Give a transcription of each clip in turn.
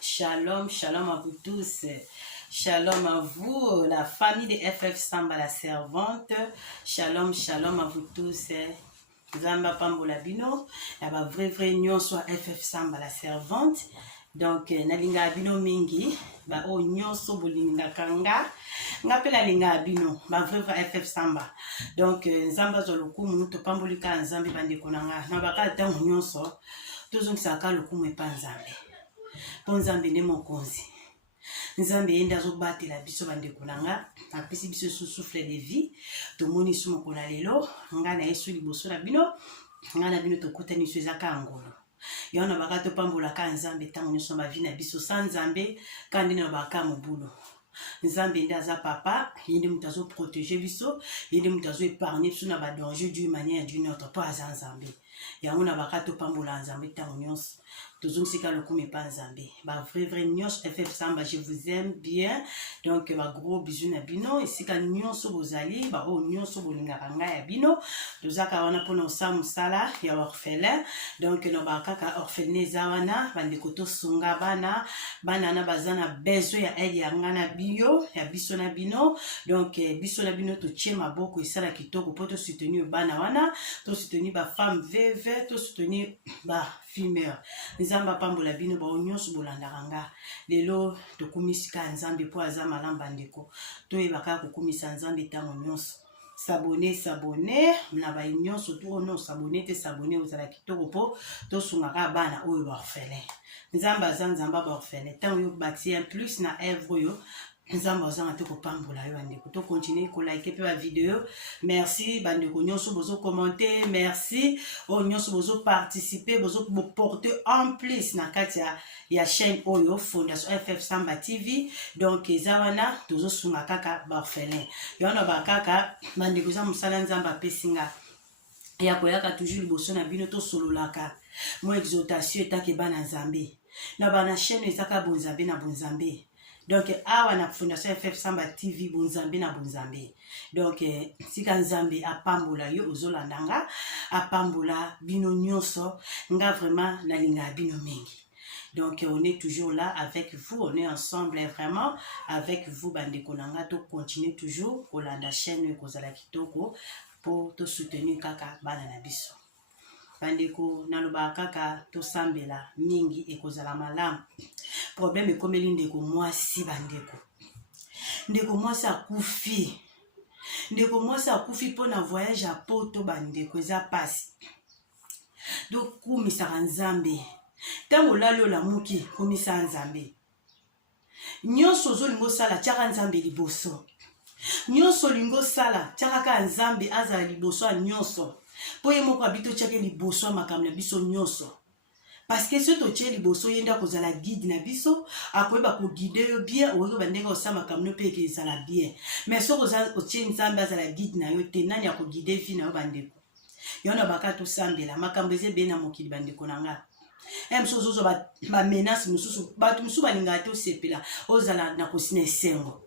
Shalom, shalom à vous tous. Shalom à vous, la famille de FF Samba la servante. Shalom, shalom à vous tous. Zamba Pambola Bino, la vraie union soit FF Samba la servante. Donc, nalinga bino mingi, ba o union so bolinga kanga. Ngapela linga bino, ba vrai FF Samba. Donc, Zamba zoloku muto pambolika nzambi bande konanga. Na baka ta union so, tozong saka lokumu epa nzambe. Po nzambe ne mokonzi. Nzambe yenda zo batela biso bande konanga, apesi biso souffle de vie. To moni sumo kona lelo, nga na yesu liboso na bino, nga na bino to kutani so ezaka ngolo. Yona baka to pambola ka nzambe tango nyoso ma vie na biso sans nzambe kandi na baka mobulo. Nzambe ndaza papa, yende mutazo protéger biso, yende mutazo épargner biso na ba danger d'une manière d'une autre pas nzambe. Yango na baka to pambola nzambe tango nyoso. Toujours si le coup pas nzambe. Ba vrai nyos FF Samba, je vous aime bien. Donc ba gros bisous na bino et si ka nyos bozali ba o nyos bolingakanga ya bino. Tozaka wana pona osamu sala ya orphelin. Donc no ba kaka orphelin zawana bande koto sunga bana na bazana besoin ya aide ya ngana bio ya biso na bino. Donc biso na bino to tie maboko esala kitoko po to soutenir bana wana, to soutenir ba femme veuve, to soutenir ba fumeur. Nzamba pambola bino ba nyonso bolandaranga lelo to kumisika nzambe po azama lamba ndeko to ebaka ko kumisa nzambe tango nyonso s'abonner na ba nyonso to no s'abonner ozala kitoko po to sungaka bana oyo ba orphelin nzamba nzamba ba orphelin tango yo bâti un plus na œuvre yo nzamba ozanga te ko pambola yo ndeko to continuer ko like pe ba vidéo. Merci bande ko nyonso bozo commenter, merci o nyonso bozo participer, bozo porter en plus na kati ya chaîne oyo Fondation FF Samba TV. Donc ezawana tozo sunga kaka ba orphelin yona ba kaka bande ko za musala nzamba pesinga ya koyaka toujours liboso na bino to sololaka mo exaltation etake bana nzambe na bana chaîne ezaka bonzambe na bonzambe. Donc awa na Fondation FF Samba TV bonzambe na bonzambe. Donc sika nzambe apambola yo ozolandanga apambola bino nyonso nga vraiment na linga bino mingi. Donc on est toujours là avec vous, on est ensemble vraiment avec vous bande konanga to continuer toujours kolanda chaîne kozala kitoko pour te soutenir kaka bana na biso. Bandeko naloba kaka to sambela mingi ekozala malamu. Problème ekomeli ndeko mwasi bandeko. Ndeko mwasi akufi. Ndeko mwasi akufi pona voyage a poto bandeko eza pasi. Donc kumisa nzambe. Tango lalo la muki kumisa nzambe. Nyonso zo lingo sala tiaka nzambe liboso. Nyonso lingo sala tiaka nzambe azala liboso nyonso. Poye moko abito tiaka liboso makamna biso nyonso. Parce que ce totie liboso yenda kozala guide na biso akoyeba ko guider yo bien oyo bandeka osama kamno pe ke ezala bien. Mais so kozala otie nzambe azala guide na yo te nani ako guider vi na yo bandeko. Yona baka to sambela makambo eze be na mokili bandeko nanga. Msozo ba menace mususu batu musu balinga te osepela ozala na kosina sengo.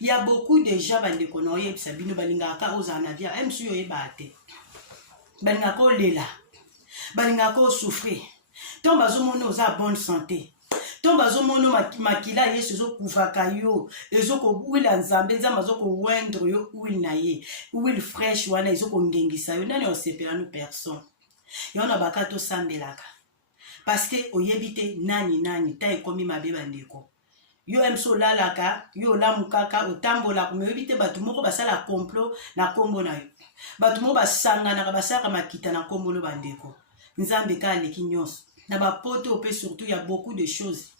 Il y a beaucoup de gens bandeko na oyebisa bino balinga ka ozala na via msu yo yeba te. Balinga ko lela. Balinga ko souffrir. Ton bazo mono oza bonne santé. Ton bazo mono makila yesu zo kuvaka yo. Ezo ko wila nzambe nzamba zo ko wendre yo huile na ye. Huile fresh wana ezo ko ngengisa yo. Nani osepela no personne. Yona baka to sambelaka. Parce que oyebite nani ta ekomi mabe bandeko. Yo emso lalaka, yo lamukaka otambola ko oyebite batu moko basala complot na kombo na yo. Batu moko basanga na basaka makita na kombo no bandeko. Nzambe ka leki nyonso. Na ba pote opé surtout il y a beaucoup de choses.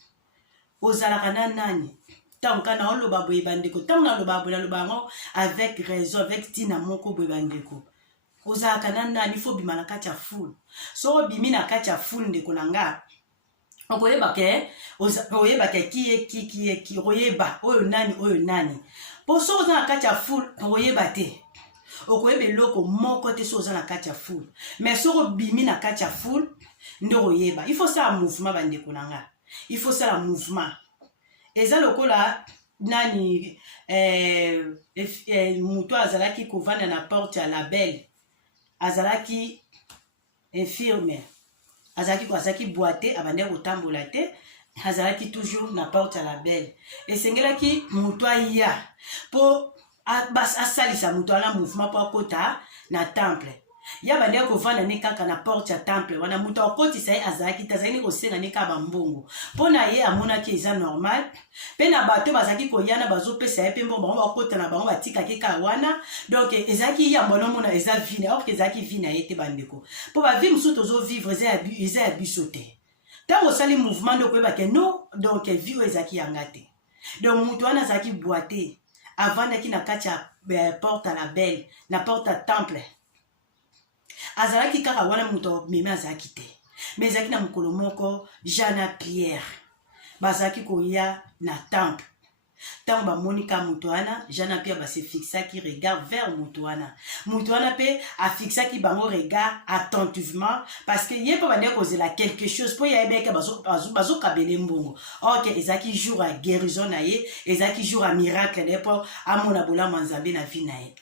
Ozalaka na nani. Tant kana on lo baboye bandeko, tant na lo babola lo bango avec raison, avec tina moko boye bandeko. Ozalaka na nani il faut bimana kati ya foule. So bimi na kati ya foule ndeko nanga. Okoyeba ke oyeba ke ki oyeba oyo nani. Po so ozana kati ya foule oyeba te. Okoyebe loko moko te so ozana kati ya foule. Mais so bimi na kati ya foule ndoko yeba il faut ça un mouvement bandeko nanga il faut ça un mouvement eza lokola nani muto azalaki kovanda na porte ya label azalaki infirme azalaki boite abandaki kotambola te azalaki toujours na porte ya label esengelaki muto aya mpo asalisa muto wana mouvement mpo akota na temple ya bandeki kovanda ne kaka na porte ya temple wana muto akotisa ye azalaki te azalaki kosenga ne kaka bambongo mpo na ye amonaki eza normal mpe na bato bazalaki koyana bazopesa ye mpe mpo bango bakota na bango batikaki kaka wana donc ezalaki yambo nomona eza vi na orke ezalaki vi na ye te bandeko mpo bavi mosusu tozovivre eza ya biso te ntango osali mouvement nde okoyebake no donc vi oyo ezalaki yanga te donc mutu wana azalaki boite avandaki na kati ya porte ya label na porte ya temple azalaki kaka wana mutu meme azalaki te mais ezalaki na mokolo moko Jean na Pierre bazalaki koya na temple ntango bamoni ka mutu wana Jean na Pierre base fixaki regard vers mutu wana mpe afixaki bango regard attentivement parce que ye mpo bandeki kozela quelque chose mpo yayebeke bazokabele mbongo ok ezalaki jour ya guérison na ye ezalaki jour ya miracle na ye mpo amona bolamu ya Nzambe na vie na ye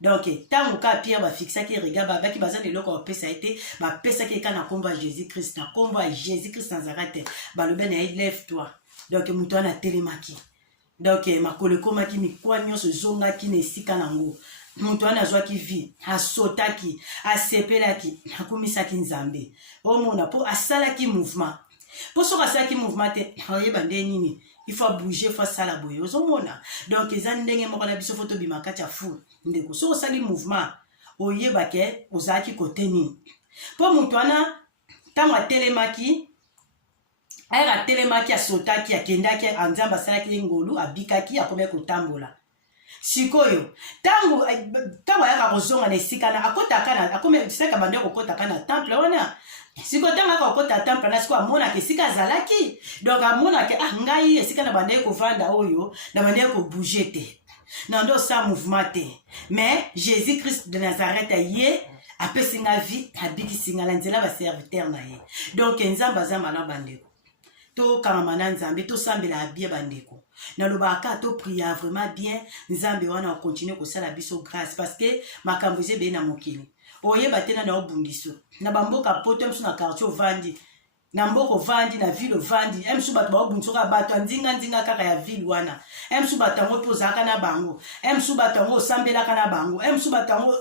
donc ntango ka Pierre bafixaki regard babaki baza na eloko bapesa ye te bapesaki eka na nkombo ya Jésus Christ na nkombo ya Jésus Christ Nazareth balobi na ye lève toi donc mutu wana atelemaki donc makolo ekomaki mikwa nyonso ezongaki na esika nango mutu wana azwaki vi asotaki asepelaki akumisaki Nzambe omona mpo asalaki mouvement mpo soki asalaki mouvement te oyeba nde nini il faut bouger, il faut sala boye ozomona donc eza ndenge moko na biso foto bima kati ya fou ndeko soki osali mouvement oyebake ozalaki kote nini mpo mutu wana ntango atelemaki asotaki akendaki Nzambe asalaki ye ngolu abikaki akomaki kotambola sikoyo ntango ayaka kozonga na esika na akotaka bandeko kokotaka na temple wana sikoyo ntango ayaka kokota temple na sikoyo amonaka esika azalaki donc amonaka ngai esika na bandeki kovanda oyo na bandeki kobouge te na ndo osala mouvement te mais Jésus Christ de Nazareth ye apesi nga vie abikisi nga na nzela baserviteur na ye donc Nzambe aza malamu bandeko tokangama na Nzambe tosambela bien bandeko nalobaka to prier vraiment bien Nzambe wana continue kosala biso grâce parce que makambo ezebe na mokili oyeba te na obundiso na bamboka poto msu na quartier ovandi na mboko vandi na ville vandi emsu bato baobundisoka bato andinga kaka ya ville wana emsu bato yango mpe ozalaka na bango emsu bato yango osambelaka na bango emsu bato yango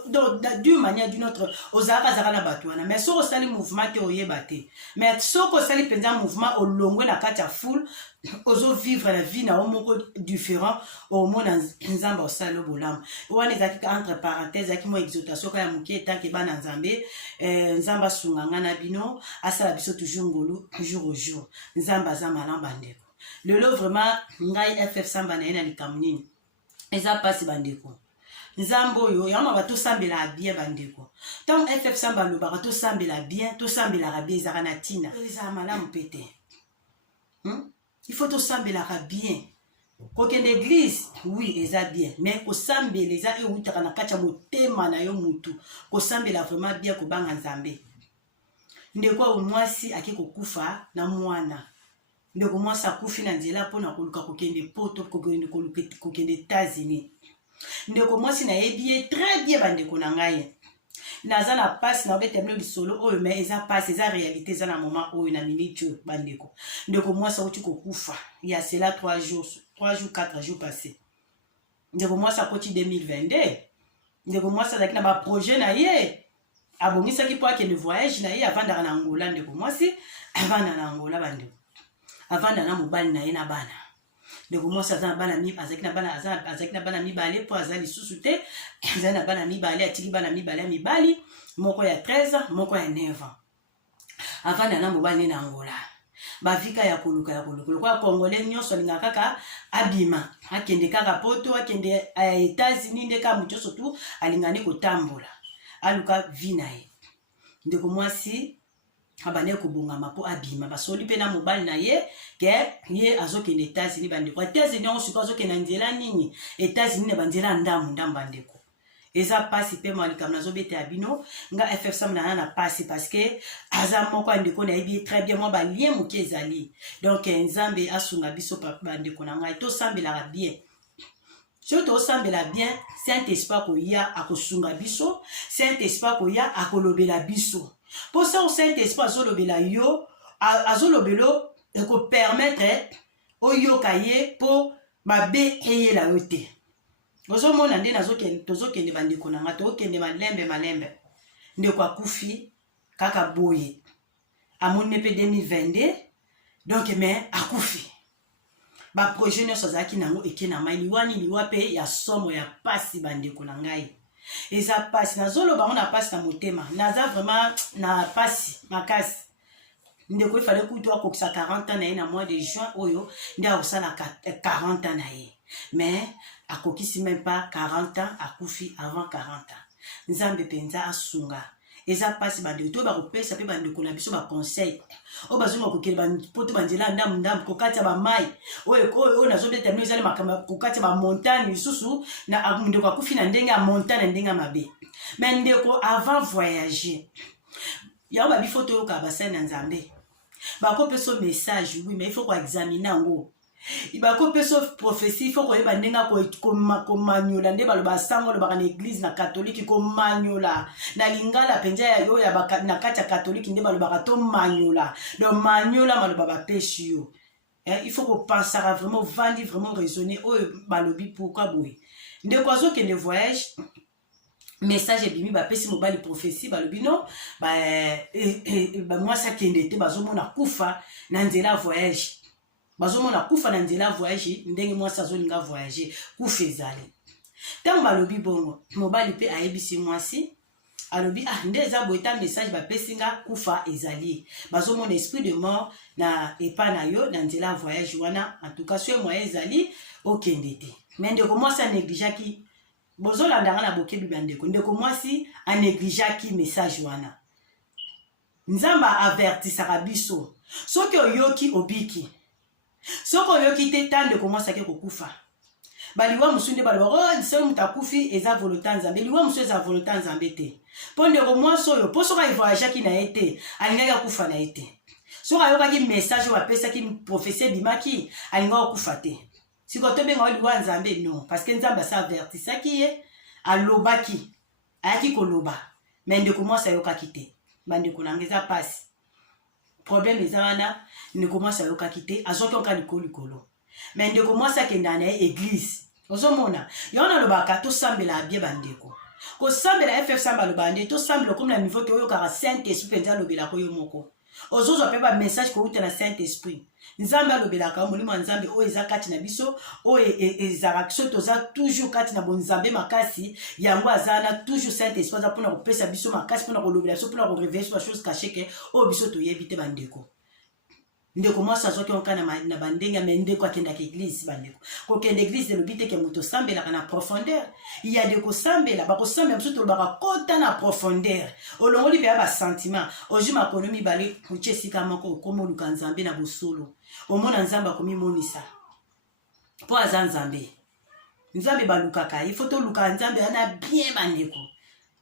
d'une manière d'une autre ozalaka na bato wana mais soki osali mouvement te oyeba te mais soki osali mpenza mouvement olongwe na kati ya foule ozovivre la vie na yo moko différent omona Nzambe osala yo bolamu wana ezalaki entre parenthèse ezalaki mo exhortation ya moke etanke bana Nzambe Nzambe asunga nga na bino asala biso toujours ngolu jour au jour Nzambe aza malamu bandeko lelo vraiment ngai FF Samba na ye na likambo nini eza pasi bandeko Nzambe oyo yango batosambela bien bandeko ntango FF Samba alobaka tosambela bien tosambelaka bien ezaka na ntina ezala malamu mpe te il faut tosambelaka bien kokende église oui eza bien mais kosambela eza eutaka na kati ya motema na yo mutu kosambela vraiment bien kobanga Nzambe ndeko mwasi ake kokufa na mwana ndeko mwasi akufi na nzela mpona koluka kokende poto kokende États-Unis ndeko mwasi nayebi ye très bien bandeko na ngai naza na pasi na obetemelo lisolo oyo mais eza pasi eza réalité eza na moment oyo na minute oyo bandeko ndeko mwasi auti kokufa ya cela 3 jours 4 jours passés ndeko mwasi akoti 2022 ndeko mwasi azalaki na baprojet na ye abongisaki mpo akende voyage na ye avandaka na Angola ndeko mwasi avanda na Angola bandeko avanda na mobali na ye na bana ndeko mwasi azalaki na bana mibale mpo aza lisusu te azali na bana mibale atiki bana mibale ya mibali moko ya 13 moko ya 9 ans avanda na mobali na Angola bavika ya koluka kwa Congolais nyonso alingaka kaka abima akende kaka poto akende États-Unis ndeka mutu surtout alingani kotambola aluka vi na ye ndeko mwasi abane kobongama mpo abima basoli mpe na mobali na ye ke ye azokende États-Unis bandeko États-Unis ongo sikoyo azokende nzela nini États-Unis na banzela ndamu bandeko eza pasi pe malikam nazo bete abino nga FF Samba na pasi parce que aza moko ndeko na yebi très bien moi ba lien moke ezali donc nzambe asunga biso papa ndeko na ngai to sambela bien surtout sambela bien Saint-Esprit koya akosunga biso Saint-Esprit koya akolobela biso pour ça Saint-Esprit azolobela yo azolobelo eko permettre oyoka ye po mabe eyela yo te ozomona nde tozokende bandeko na nga tokende malembe ndeko akufi kaka boye amoni mpe 2022 donc mais akufi baprojet nyonso azalaki nango eke na mai liwa mpe ya somo ya pasi bandeko na ngai eza pasi nazoloba ngo na pasi na motema naza vraiment na pasi makasi ndeko ifale kutu akokisa 40 ans na ye na mois de juin oyo nde akosala 40 ans na ye mais akokisi même pas 40 ans akufi avant 40 ans nzambe penza asunga eza pasi bandeko to bakopesa mpe bandeko na biso baconseil oyo bazonga kokele poto banzela ndambu kokati ya bamai oyo nazobeta bino ezali makambo kokati ya bamontagne lisusu na ndeko akufi na ndenge ya montagne na ndenge ya mabe mais ndeko avant voyager yango babifo toyoka basali na nzambe bakopesa message oui mais il faut koexamine yango bakopesa prophétie il faut koyeba ndenge komanyola nde baloba sango lobaka na église na catholique komanyola na lingala mpenza yayo na kati ya catholique nde balobaka to manyola donc manyola maloba bapesi yo il faut kopensaka vraiment vandi vraiment raisonner oyo balobi pourquoi boye ndeko azokende voyage message ebimi bapesi mobali prophétie balobi non mwasi akende te bazomona kufa na nzela voyage bazomona kufa na nzela voyage ndenge mwasi azolinga voyage kufa ezali ntango balobi bongo mobali mpe ayebisi mwasi alobi nde eza boye ta message bapesi nga kufa ezali bazomona esprit de mort na epa na yo na nzela voyage wana en tout cas so moyen ezali okende te mais ndeko mwasi anegligeaki bozolandanga na bokebi bandeko ndeko mwasi anegligeaki message wana nzambe avertisaka biso soki oyoki obiki soki oyoki te ta ndeko mwasi ake kokufa baliwa mosu nde baloba soki moto akufi eza volonté nzambe liwa mosu eza volonté nzambe te mpo ndeko mwasi oyo mpo soki aevoyageaki na ye te alingaki akufa na ye te soki ayokaki message oyo apesaki prophétie ebimaki alingaki akufa te sikoyo tobenga oyo liwa nzambe non parce que nzambe asa avertisaki ye alobaki ayaki koloba mais ndeko mwasi ayokaki te bandeko nanga eza pasi problème eza wana ndeko mwasi ayokaki te azwaki oka likolo mais ndeko mwasi akenda na ye église ozomona yo nalobaka tosambela bie bandeko kosambela FF Samba aloba nde tosambela comme na niveau ke oyokaka Saint-Esprit mpenza alobelaka yo moko ozozwa mpe bamessage kouta na Saint-Esprit nzambe alobelaka molimo ya nzambe oyo eza kati na biso oyo ezalaka so toza toujours kati na bonzambe makasi yango aza na toujours Saint-Esprit aza mpona kopesa biso makasi mpona kolobela biso mpona koreveye so bachose kasheke oyo biso toyebi te bandeko ndeko mwasi azwaki oka na bandenge ya ndeko akendaka église bandeko kokende église elobi te ke moto osambelaka na profondeur ya de kosambela bakosambela biso tolobaka kota na profondeur olongoli mpe ya basentiment ozwi makolo mibale otie esika moko okoma oluka nzambe na bosolo omona nzambe akomimonisa mpo aza nzambe nzambe balukaka ifo toluka nzambe ana bien bandeko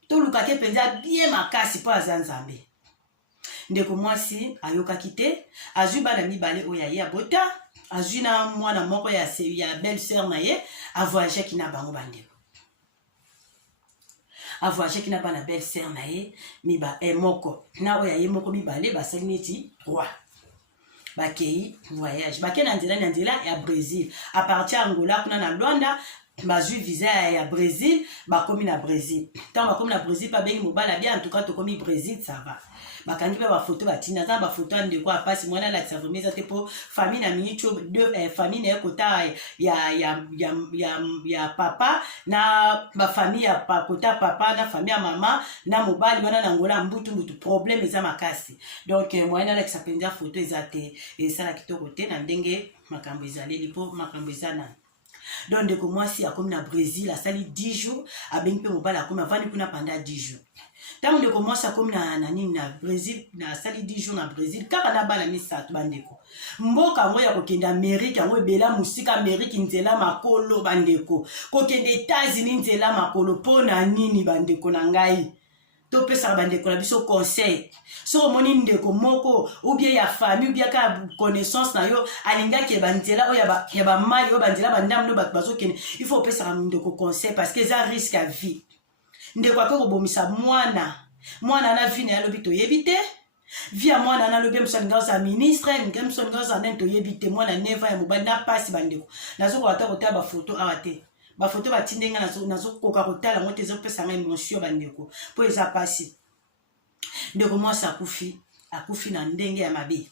tolukake mpenza bien makasi mpo aza nzambe ndeko mwasi ayokaki te azwi bana mibale oyo aye abota azwi na mwana moko ya belle sœur na ye avoyageaki na bango bandeko avoyageaki na bana belle sœur na ye moko na oyo aye moko mibale basali neti 3 bakei voyage bakei na nzela ya Brésil a partir ya Angola kuna na Luanda bazwi visa ya Brésil bakomi na Brésil ntango bakomi na Brésil babengi mobala bien en tout cas tokomi Brésil ça va bakangi mpe bafoto batina aza bafoto ya ndeko apasi mwana alakisa vraimen eza te mpo famille na mingi tio famille na ye kota ya papa na bafamille ya kota papa na famille ya mama na mobali wana na ngola mbutu problème eza makasi donc mwana alakisa mpenza foto eza te esala kitoko te na ndenge makambo ezaleli mpo makambo eza nani donc ndeko mwasi akomi na Brésil asali 10 jours abengi mpe mobali akomi avandi kuna panda 10 jours Tant de commence à comme na Brésil, na sali 10 jours na Brésil, kaka na bala misato bandeko. Mboka ngo ya kokende Amérique, yango bela musika Amérique nzela makolo bandeko. Kokende États-Unis nzela makolo pona nini bandeko na ngai. To pesa bandeko na biso conseil. So moni ndeko moko ou bien ya famille ou bien ka connaissance na yo alinga ke bandela o ya ba mai o bandela bandam no bazo kene. Il faut pesa ndeko conseil parce que ça risque à vie. Ndeko akoko bomisa mwana na vie na lobi to yebite via mwana na lobi msonga za ministre msonga za nento yebite mwana neva ya mobali na pasi bandeko nazo ko atako ta ba photo awate ba photo batindenga nazo koka kotala ngote zo pesa ngai monsieur bandeko po eza pasi ndeko mwasi akufi na ndenge ya mabe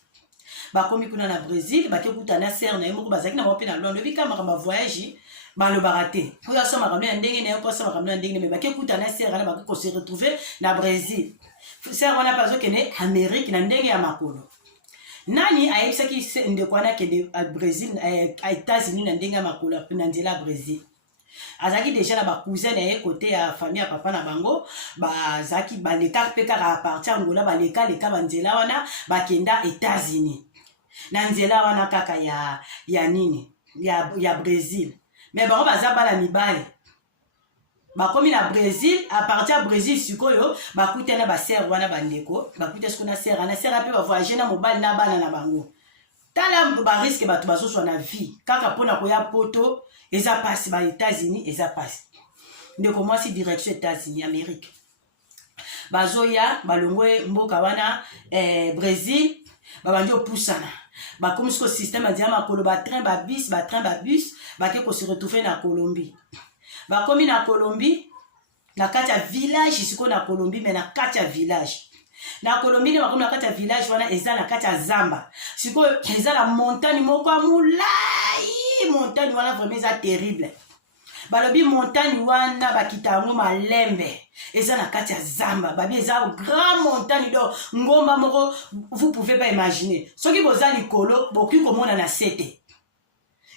bakomi kuna na Brésil bakekuta na ser na yemoko bazaki na mope na Londres bika makamba voyage balo barate oya soma kamne ndenge na yo posa makamne ndenge me bakekuta na ser ala bakako se retrouver na Brésil ser wana pazo kene Amérique na ndenge ya makolo nani ayebisaki ndeko wana kende a Brésil a États-Unis na ndenge ya makolo na nzela Brésil azaki déjà na ba cousin na ye côté ya famille ya papa na bango bazaki baleka pe kaka a partir Angola baleka banzela wana bakenda États-Unis na nzela wana kaka ya nini ya Brésil mais bango baza bala mibale bakomi na Brésil à partir ya Brésil sikoyo bakutana ba ser wana bandeko bakute siko na ser pe ba voyager na mobali na bana na bango tala ba risque bato bazoswa na vie kaka pona koya poto eza passe ba États-Unis eza passe ndeko mwasi direction États-Unis Amérique bazoya balongwe mboka wana Brésil babandi opusana bakomi siko système andia makolo ba train ba bus bake ko se retrouver na Colombie bakomi na Colombie na kati ya village siko na Colombie mais na kati ya village na Colombie ne bakomi na kati ya village wana eza na kati ya zamba siko eza la montagne moko mulai montagne wana vraiment eza terrible balobi montagne wana bakita yango malembe eza na kati ya zamba babi eza grand montagne do ngomba moko vous pouvez pas imaginer soki boza likolo boki komona na sete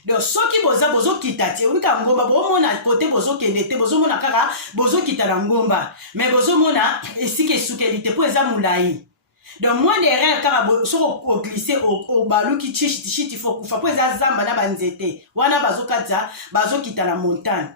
donc soki bozo kita ti wika ngomba bomona côté bozo kende te bozo mona kaka bozo kita na ngomba mais bozo mona esike sukelite po eza mulai donc moi derrière kaka soko glisser au baluki chiti faut kufa po eza zamba na banzete wana bazo kita na montagne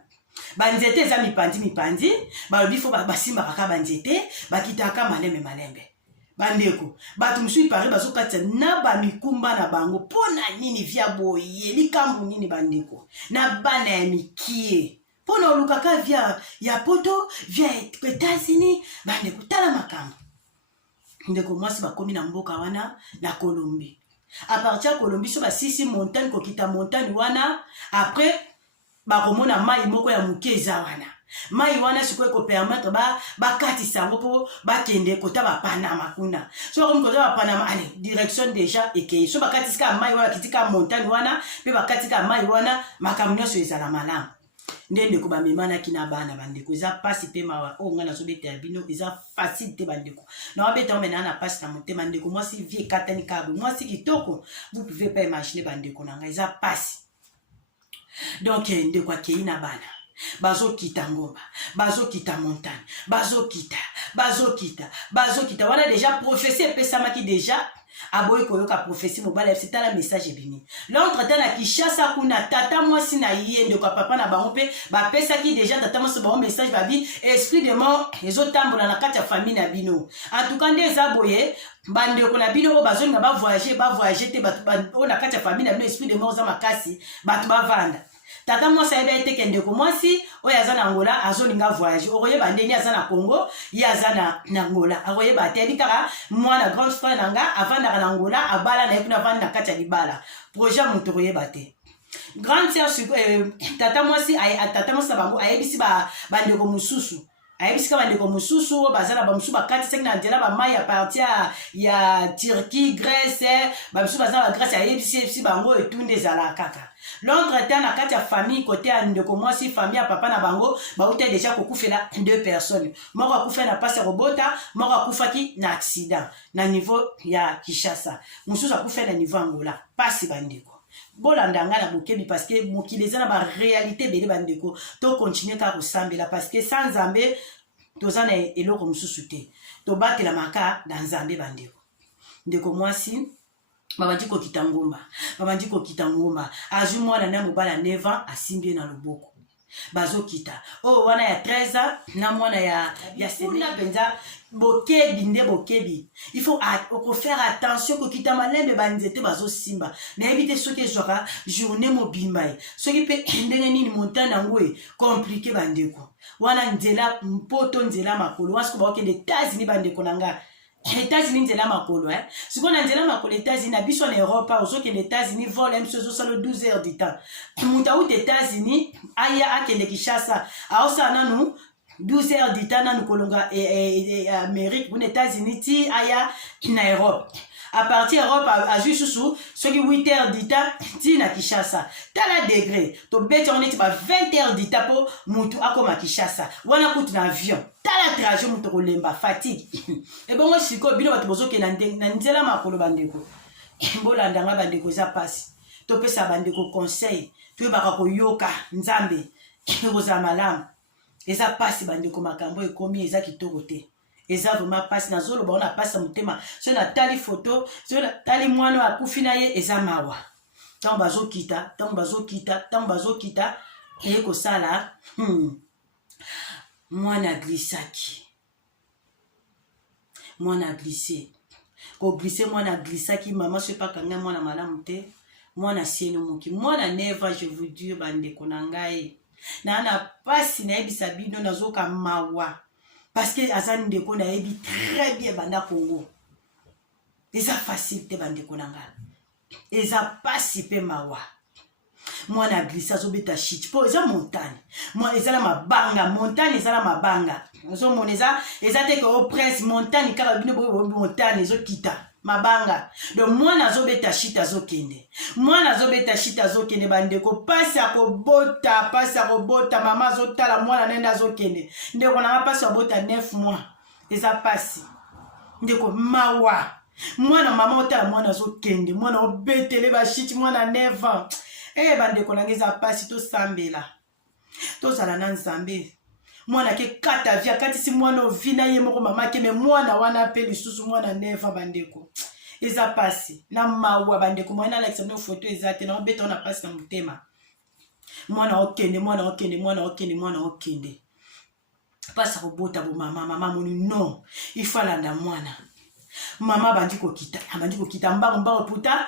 banzete eza mipandi balobi fo basimba kaka banzete bakitaka malembe bandeko bato msui pare bazo kata na ba mikumba na bango pona nini via boye likambu nini bandeko na bana ya mikie pona olukaka via ya poto via États-Unis bandeko tala makambo ndeko mwasi bakomi na mboka wana na Colombie à partir ya Colombie so basisi montagne kokita montagne wana après bakomona mai moko ya muke eza wana mai wana sikoyo ko permettre bakatisa yango po bakende kota bapanama kuna so bakomi kota bapanama allez direction déjà ekei so bakatisika mai wana kitika montagne wana pe bakatika mai wana makambo nyonso ezala malamu nde ndeko bamemanaki na bana bandeko eza pasi pe mawa o nga nazobeta ya bino eza facile te bandeko na wabeta omena na pasi na motema ndeko mwasi vie ekatani kabwe mwasi kitoko vous pouvez pas imaginer bandeko na nga eza pasi donc ndeko akei na bana bazokita ngomba bazokita montagne bazokita wana déjà prophétie epesamaki déjà aboyi koyoka prophétie mobala c'est la message ebimi l'entretien na Kinshasa kuna tata mwasi na ye ndeko papa na bango pe bapesaki déjà tata mwasi bango message babi esprit de mort ezotambola na kati ya famille na bino en tout cas nde eza boye bandeko na bino bazolinga bavoyage te bato na kati ya famille na bino esprit de mort oza makasi bato bavanda tata mwasi ayeba ete ke ndeko mwasi oyo aza na Angola azolinga voyage okoyeba ndenge aza na Congo ye aza na Angola akoyeba te yebi kaka mwana grand frère na nga avandaka na Angola abala na ye kuna avandi na kati ya libala projet moto okoyeba te grande sœur tata mwasi na bango ayebisi bandeko mosusu ayebisika bandeko mosusu baza na bamosusu bakatisaki na nzela bamai ya partir ya Turquie Grèce bamosusu baza na bagrèce ayebisi bango etunde ezala kaka l'entretien na kati ya famille côté ya ndeko mwasi famille ya papa na bango bauta déjà kokufela 2 personnes moko akufela na pasi ya kobota moko akufaki na accident na niveau ya Kinshasa mosusu akufela na niveau Angola pasi bandeko bolanda nga na bokebi parce que mokili eza na ba réalité ebele bandeko to continuer kaka kosambela parce que sans Nzambe tozana eloko mususu te tobatela maka na nzambe bandeko ndeko mwasi babandi kokita ngomba azwi mwana na mobala 9 ans asimbi na loboko bazokita wana ya 13 ans na mwana ya sena penza bokebi il faut faire attention kokita malembe banzete bazosimba nayebi te soki ezwaka journée mobimba soki mpe ndenge nini montagne yango compliqué bandeko wana nzela mpoto nzela makolo wasiko bakokende États-Unis bandeko na nga États-Unis nzela makolo siko na nzela makolo États-Unis na biso na Europe ozokende États-Unis vol mso ezosala 12 heures du temps mutu auti États-Unis aya akende Kinshasa aosala nanu 12 heures du temps nanu kolonga Amérique pour États-Unis ti aya na Europe à partir Europe azwi susu soki 8 heures du temps ti na Kinshasa tala degré to beti on eti ba 20 heures du temps po mutu akoma Kinshasa wana kutu na avion tala trajet mutu kolemba fatigue et bongo siko bino bato bozoke na nzela makolo bandeko bolandanga bandeko za pasi to pesa bandeko conseil to baka koyoka nzambe koza malamu eza pasi bandeko makambo ekomi eza kitoko te eza vraiment pasi nazoloba ona pasi mutema so na tali photo so na tali mwana akufi na ye eza mawa tango bazokita eko sala mwana glissé ko glissé mwana glissaki mama so pa kanga mwana malamu te mwana sieno moki mwana neva je vous dire bandeko na ngai na pasi na ebisa bino nazoka mawa parce que azan ndeko na ebi très bien banda Congo eza facile te bandeko na ngai eza pasi pe mawa mwana glissa azobeta shit po eza montagne moi eza la mabanga montagne eza la mabanga ozo mona eza te que au prince montagne kaka bino bo montagne ezokita mabanga donc mwana azobeta shit azokende bandeko pasi akobota mama azotala mwana nenda azokende ndeko na pasi abota 9 mois eza pasi ndeko mawa mwana mama otala mwana azokende mwana obetele ba shit mwana 9 ans bandeko na ngeza pasi to sambela tozala na nzambe mwana ke kata via kati si mwana ovina ye moko mama ke me mwana wana pe lisusu mwana 9 bandeko eza pasi na mawa bandeko mwana Alexander photo eza te na obeta na pasi na mutema mwana okende pasa kobota bo mama moni non il faut landa mwana mama bandi kokita mbango puta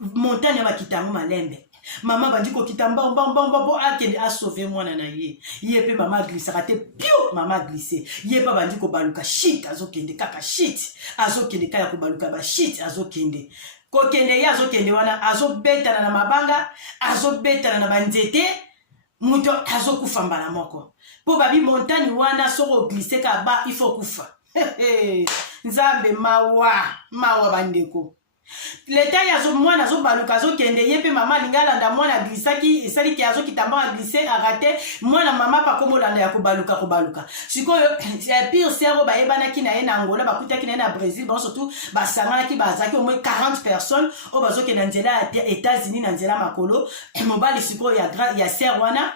montagne bakitango malembe mama bandi kokita mbango po akende a sauver mwana na ye pe mama glisse kate pio mama glisse ye pa bandi ko baluka shit azokende kaka shit azokende kaya ko baluka ba shit azokende kokende ye azokende wana azobetana na mabanga azobetana na banzete muto azokufa mbala moko po babi montagne wana soko glisse ka ba il faut kufa nzambe mawa bandeko leta ya mwana azobaluka azokende ye pe mama lingala mwana glissaki esali ke azokitamba glisse arate mwana mama pakomolanda ya kobaluka sikoyo pire sero bayebanaki na ye na Angola bakutaki na ye na Brésil bon surtout basanganaki bazaki au moins 40 personnes o bazokende nzela ya États-Unis na nzela makolo mobali sikoyo ya ser wana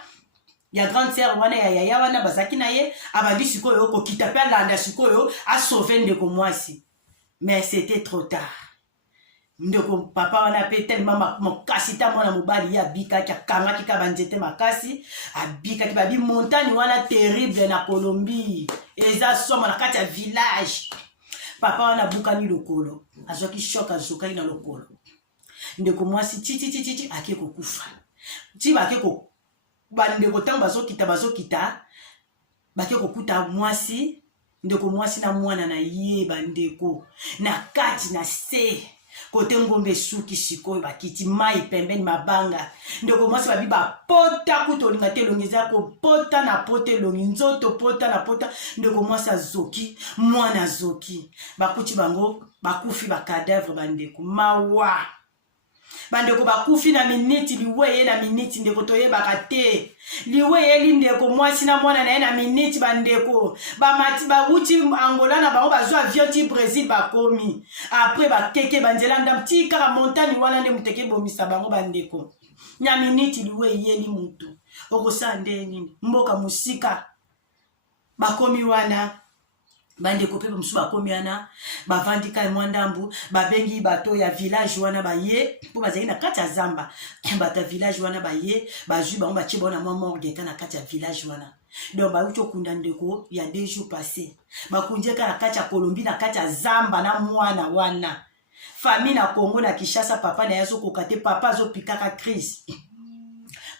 ya grande sœur wana ya yaya wana bazaki na ye abandi sikoyo kokita pe landa sikoyo a sauver ndeko mwasi mais c'était trop tard ndeko papa wana pe tellement makasi ta mwana mobali ya bika ki akangaki ka banzete makasi abika ki babi montagne wana terrible na Colombie eza soma na kati ya village papa wana bukani lokolo azoki shock azokaki na lokolo ndeko mwasi titi ake kokufa ti bake ko bandeko tango bazokita bake kokuta mwasi ndeko mwasi na mwana na ye bandeko na kati na se kote ngombe suki sikoyo bakiti mai pembeni mabanga ndeko mwasi babi bapota kuto linga te longeza ko pota na pote longi nzoto pota na pota ndeko mwasi azoki mwana azoki bakuti bango bakufi ba cadavre bandeko mawa bandeko bakufi na miniti liweye na miniti ndeko toyebaka te liweye lindeko mwasi na mwana na ye na miniti bandeko bamati bauti Angola na bango bazwa avion ti Brésil bakomi après bakeke banzela ndam ti kaka montagne wana nde muteke bomisa bango bandeko na miniti liweye li mutu okosala nde nini mboka musika bakomi wana bandeko pe mosusu bakomi wana bavandi kale mwa ndambu babengi bato ya village wana baye mpo bazalaki na kati ya zamba bato ya village wana baye bazwi bango batie bango na mwa morgue ka na kati ya village wana donc bauti okunda ndeko ya 2 jours passé bakundi eka na kati ya Colombie na kati ya zamba na mwana wana famille na Congo na Kinshasa papa na ye azokoka te papa azopikaka crise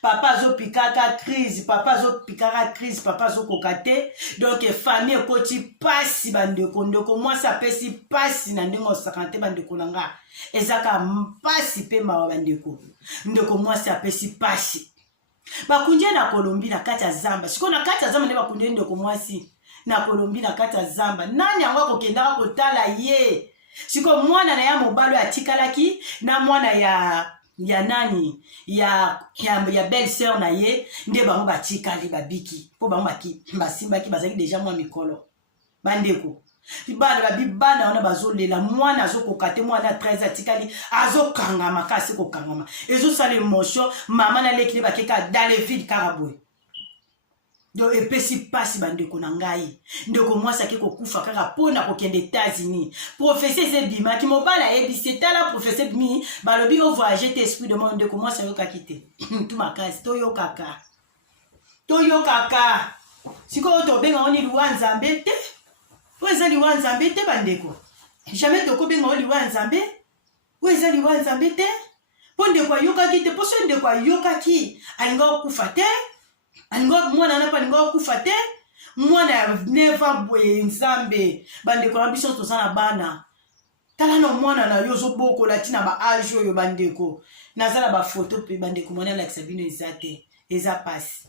papa azopikaka crise papa azopikaka crise papa azokoka te donc famille ekoti pasi bandeko ndeko mwasi apesi pasi na ndenge osaka te bandeko na nga ezaka mpasi mpe mawa bandeko ndeko mwasi apesi pasi bakundi na Colombie na kati ya zamba siko na kati ya zamba nde bakundi ndeko mwasi na Colombie na kati ya zamba nani yango akokendaka kotala ye siko mwana na ya mobalo atikalaki na mwana ya nani ya belle sœur na ye nde bango batikali babiki po bango basimbaki bazaki deja mwa mikolo bandeko bana babibana wana bazolela mwana azokoka te mwana 13 atikali azokangama kasi kokangama ezosala émotion mama na lekile bakeka dans le vide karaboy donc epesi pasi bandeko na ngai ndeko mwasi ake kokufa kaka mpona kokende États-Unis professeur ezebimaki mobala ayebisi tala professeur bimi balobi ovoyage te esprit de monde ndeko mwasi ayokaki te tu makasi toyokaka sikoyo tobenga oni liwa nzambe te oyo eza liwa nzambe te bandeko jamais tokobenga o liwa nzambe oyo eza liwa nzambe te mpo ndeko ayokaki te mpo so ndeko ayokaki alinga okufa te alinga mwana na pa alinga okufa te mwana ya neva boye nzambe bandeko na biso toza na bana tala na mwana na yo ozobokola ntina baage oyo bandeko naza na bafoto mpe bandeko mwana alakisa bino eza te eza pasi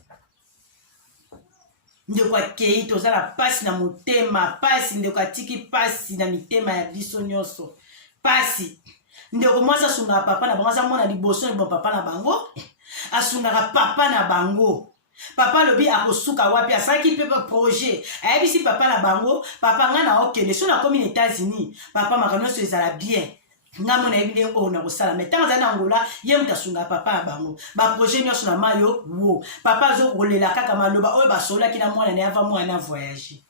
ndeko akei toza na pasi na motema pasi ndeko atiki pasi na mitema ya biso nyonso pasi ndeko mwasi asungaka papa na bango aza mwana liboso na papa na bango asungaka papa na bango papa lobi akosuka wapi asalaki mpe projet ayebisi papa na bango papa nga na okende so nakomi na États-Unis papa makambo nyonso ezala bien nga mona yebi ndenge oyo nakosala me ntango azali na Angola ye moto asungaka papa na bango baprojet nyonso na mayo wo papa azokolela kaka maloba oyo basololaki na mwana na ye ava mwana na voyage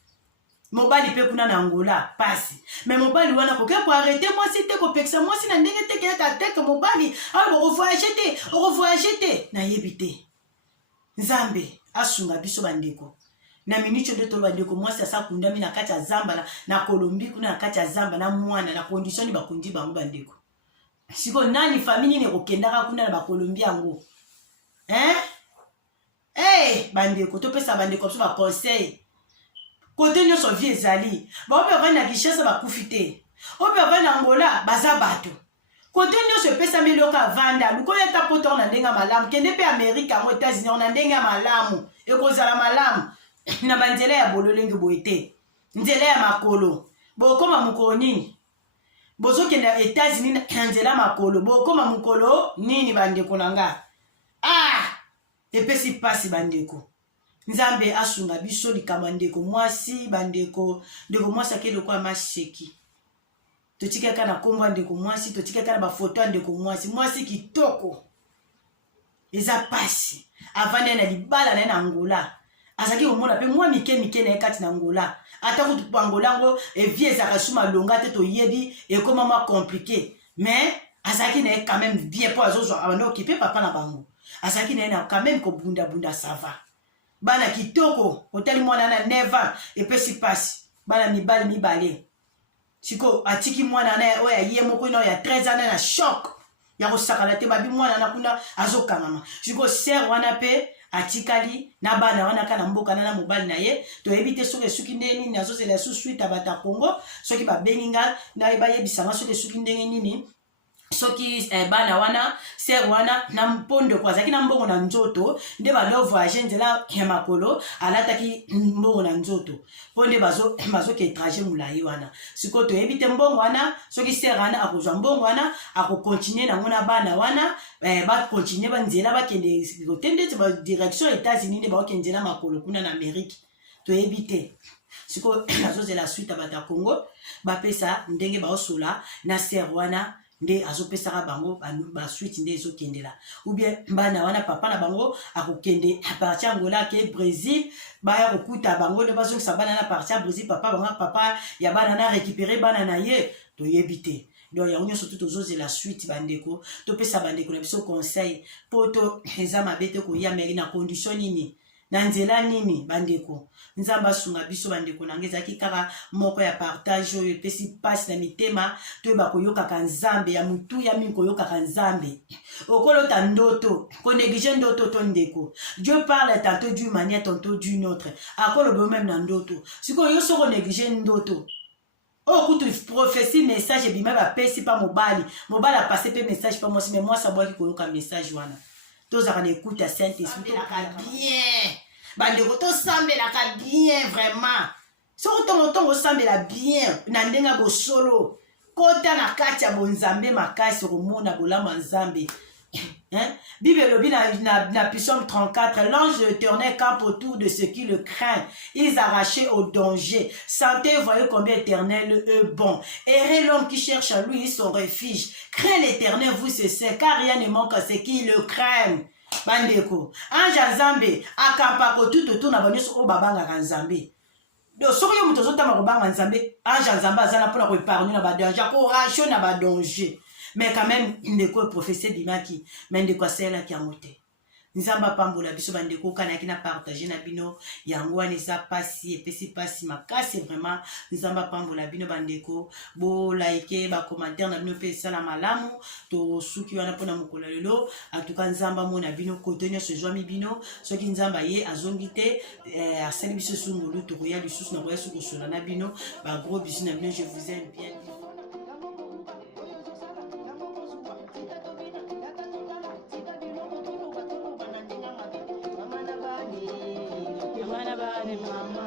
mobali mpe kuna na Angola pasi me mobali wana koke koarrete mwasi te kopekisa mwasi na ndenge te keyaka teke mobali ayo okovoyage te nayebi te nzambe asunga biso bandeko na minute nde tolo bandeko mwasi asakundami na kati ya zamba na Colombie kuna na kati ya zamba na mwana na condition bakundi bango bandeko siko nani famille ne kokendaka kuna na bakolombia yango bandeko topesa bandeko biso ba conseil kote nyonso vie ezali baope avandi na Kinshasa bakufi te ope avandi na Angola baza bato kote nyonso epesami eloko avanda lukoyo ata poto na ndenge malamu kende mpe Amerika yango États-Unis na ndenge malamu ekozala malamu na banzela ya bololenge boye te nzela ya makolo bokoma mokolo nini bozokende États-Unis na nzela makolo bokoma mokolo nini bandeko na nga epesi pasi bandeko nzambe asunga biso likambo ndeko mwasi bandeko ndeko mwasi akeli kwa masheki totikaka na kombo ndeko mwasi totikaka na bafoto ya ndeko mwasi kitoko eza pasi avandi na libala na Angola azaki komona pe mwa mike na kati na Angola ata kutu pa Angola ngo vie ezaka suma longa te toyebi ekoma mwa compliqué mais azaki na quand même bien po azozwa abando okipe papa na bango azaki na quand même ko bunda ça va bana kitoko otali mwana na 9 ans epesi pasi bana mibale siko atiki mwana na oya ye moko na ya 13 ans na choc ya kosakala te babi mwana na kuna azokangama siko ser wana pe atikali na bana wana kana mboka na mobali na ye to ebite soki suki ndenge nini azozela suite abata Congo soki babenginga na bayebisanga soki suki ndenge nini soki bana wana ser wana na mpondo kwa zaki na mbongo na nzoto nde balo voyage nzela ya makolo alataki mbongo na nzoto ponde bazo ke trajet mulayi wana siko to ebite mbongo wana soki ser wana akozwa mbongo wana akokontinue na ngona bana wana ba continue ba nzela ba kende kotende ba direction États-Unis ne ba kende na makolo kuna na Amérique to ebite siko nazozela suite abata Congo bapesa ndenge baosola na ser wana nde azopesaka bango basuite nde ezokendela ou bien bana wana papa na bango akokende parti Angola ke Brésil baya kokuta bango nde bazongisa bana na parti ya Brésil papa ya bana na récupérer bana na ye toyebi te. Donc yango nyonso tu tozozela suite bandeko topesa bandeko na biso conseil po to eza mabe te koya meri na condition nini na nzela nini bandeko nzambe asunga biso bandeko nange ezalaki kaka moko ya partage oyo epesi mpasi na mitema toyeba koyokaka nzambe ya mutu ya mingi koyokaka nzambe okolota ndoto konéglige ndoto to ndeko Dieu parle tantôt d'une manière tantôt d'une autre akoloba même na ndoto sikoyo yo soko konéglige ndoto oh kutu prophétie message ebima bapesi pa mobali apase pe message pa mwasi mais mwasi abwaki koyoka message wana tozaka na écoute ya Saint-Esprit bien bandeko tosambelaka bien vraiment soko ntongo osambela bien na ndenge bosolo kota na kati ya bonzambe makasi komona bolama nzambe. Bible elobi na Psaume 34, l'ange de l'Éternel campe autour de ceux qui le craignent. Ils arrachaient au danger. Sentez et voyez combien l'Éternel est bon. Errez l'homme qui cherche à lui son refuge. Crains l'Éternel, vous cessez, car rien ne manque à ceux qui le craignent. Bandeko, ange nzambe akampako tout autour na banyoso o babanga nzambe. Do soko yo muto zotama kobanga nzambe, ange nzambe azana pona ko épargner na ba danger, ko ratio na ba danger. Mais quand même, ndeko professeur bimaki, mais ndeko asela ki amote. Nzamba pambola biso bandeko kanaki na partager na bino yango wana eza pasi epesi pasi makasi vraiment nzamba pambola bino bandeko bo like ba commentaire na bino pe sala malamu to suki wana pona mokolo lelo atuka nzamba mona bino kotenir ce joie mi bino soki nzamba ye azongi te asali biso sungulu to koya lisusu na koya suko sola na bino ba gros bisous na bino je vous aime bien. Mama